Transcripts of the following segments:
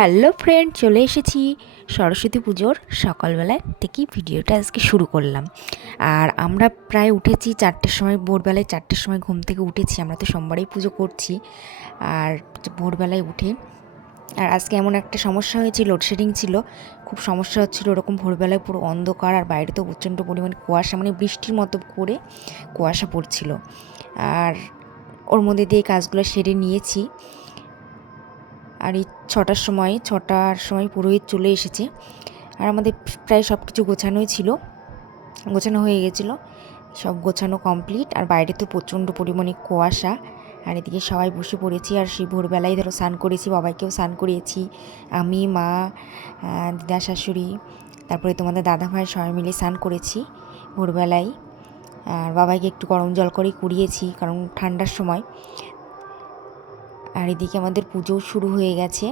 Hello friend, চলে এসেছি সরস্বতী পুজোর সকালবেলায় থেকেই ভিডিওটা আজকে শুরু করলাম। আর আমরা প্রায় উঠেছি চারটের সময়, ভোরবেলায় চারটের সময় ঘুম থেকে উঠেছি। আমরা তো সোমবারেই পুজো করছি। আর ভোরবেলায় উঠে, আর আজকে এমন একটা সমস্যা হয়েছে লোডশেডিং ছিল। খুব সমস্যা হচ্ছিল, ওরকম ভোরবেলায় পুরো অন্ধকার আর বাইরে তো প্রচণ্ড পরিমাণে কুয়াশা মানে বৃষ্টির মতো করে কুয়াশা পড়ছিল। আর ওর মধ্যে দিয়ে কাজগুলো সেরে নিয়েছি। আর এই ছটার সময় ছটার সময় পুরোহিত চলে এসেছে। আর আমাদের প্রায় সব কিছু গোছানোই ছিল। গোছানো হয়ে গেছিল। সব গোছানো কমপ্লিট। আর বাইরে তো প্রচণ্ড পরিমাণে কুয়াশা। আর এদিকে সবাই বসে পড়েছি। আর সেই ভোরবেলায় ধরো স্নান করেছি বাবাইকেও স্নান করিয়েছি। আমি, মা দিদা শাশুড়ি, তারপরে তোমাদের দাদা ভাই সবাই মিলে স্নান করেছি ভোরবেলায়। আর বাবাইকে একটু গরম জল করেই কুড়িয়েছি, কারণ ঠান্ডার সময়। আর এদিকে আমাদের পুজোও শুরু হয়ে গেছে।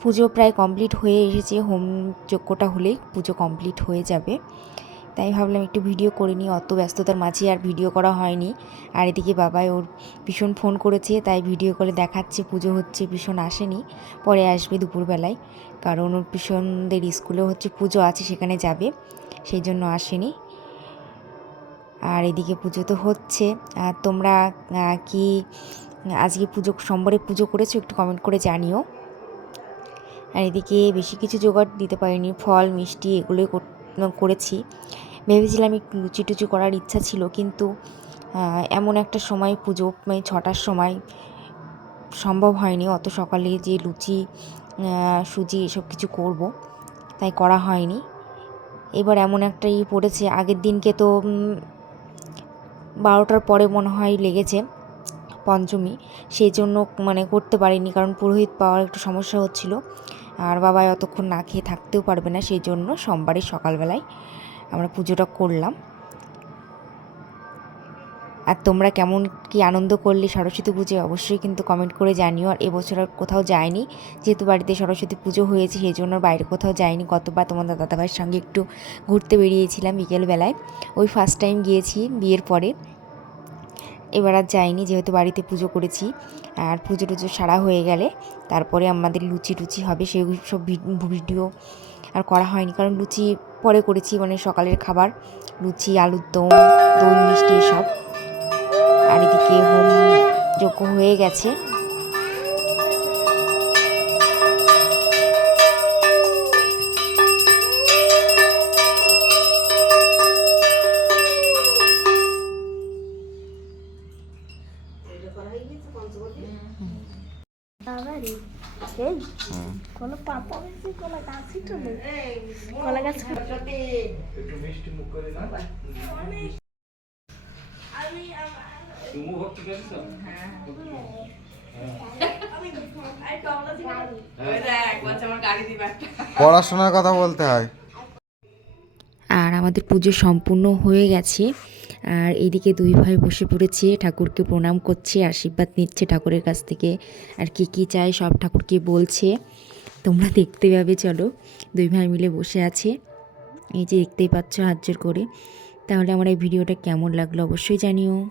পুজো প্রায় কমপ্লিট হয়ে এসেছে, হোম যজ্ঞটা হলেই পুজো কমপ্লিট হয়ে যাবে। তাই ভাবলাম একটু ভিডিও করে নিই, অত ব্যস্ততার মাঝে আর ভিডিও করা হয়নি। আর এদিকে বাবাই ওর ভীষণ ফোন করেছে, তাই ভিডিও কলে দেখাচ্ছে, পুজো হচ্ছে, ভীষণ আসেনি। পরে আসবে দুপুরবেলায়, কারণ ওর ভীষণদের স্কুলেও হচ্ছে পুজো আছে, সেখানে যাবে, সেই জন্য আসেনি। আর এদিকে পুজো তো হচ্ছে, আর তোমরা কি আজকে পুজো, সোমবারে পুজো করেছ, একটু কমেন্ট করে জানিও। আর এদিকে বেশি কিছু জোগাড় দিতে পারিনি, ফল, মিষ্টি এগুলোই কর- করেছি। ভেবেছিলাম একটু লুচি টুচি করার ইচ্ছা ছিল, কিন্তু এমন একটা সময় পুজো মানে ছটার সময় সম্ভব হয়নি, অত সকালে যে লুচি সুজি এসব কিছু করব, তাই করা হয়নি। এবার এমন একটা ই পড়েছে, আগের দিনকে তো বারোটার পরে মনে হয় লেগেছে। পঞ্চমী, সেই জন্য মানে করতে পারিনি কারণ পুরোহিত পাওয়ার একটু সমস্যা হচ্ছিল। আর বাবা অতক্ষণ না খেয়ে থাকতেও পারবে না, সেই জন্য সোমবারে সকালবেলায় আমরা পুজোটা করলাম। আর তোমরা কেমন কি আনন্দ করলে সরস্বতী পুজোয় অবশ্যই কিন্তু কমেন্ট করে জানিও। আর এবছর আর কোথাও যায়নি, যেহেতু বাড়িতে সরস্বতী পুজো হয়েছে, সেই জন্য বাইরে কোথাও যায়নি। গতবার তোমাদের দাদাভাইয়ের সঙ্গে একটু ঘুরতে বেরিয়েছিলাম বিকেলবেলায়। ওই ফার্স্ট টাইম গিয়েছি বিয়ের পরে। এবার আর যাইনি, যেহেতু বাড়িতে পুজো করেছি। আর পুজো টুজো সারা হয়ে গেলে তারপরে আমাদের লুচি টুচি হবে, সেই সব ভিড- ভিডিও আর করা হয়নি। কারণ লুচি পরে করেছি মানে সকালের খাবার। লুচি, আলুর দম, দই, মিষ্টি, এসব। আর এদিকে হোম যোগ্য হয়ে গেছে। কোনো পাপা হয়েছে, কলা গাছই তো নেই। কলা গাছ পড়াশোনার কথা বলতে হয়। আর আমাদের পুজো সম্পূর্ণ হয়ে গেছে। আর এদিকে দুই ভাই বসে পড়েছে, ঠাকুরকে প্রণাম করছে, আশীর্বাদ নিচ্ছে ঠাকুরের কাছ থেকে। আর কি কি চায় সব ঠাকুরকে বলছে। তোমরা দেখতে পাবে, চলো। দুই ভাই মিলে বসে আছে। এই যে দেখতেই পাচ্ছ হাত করে। তাহলে আমার এই ভিডিওটা কেমন লাগল অবশ্যই জানিও।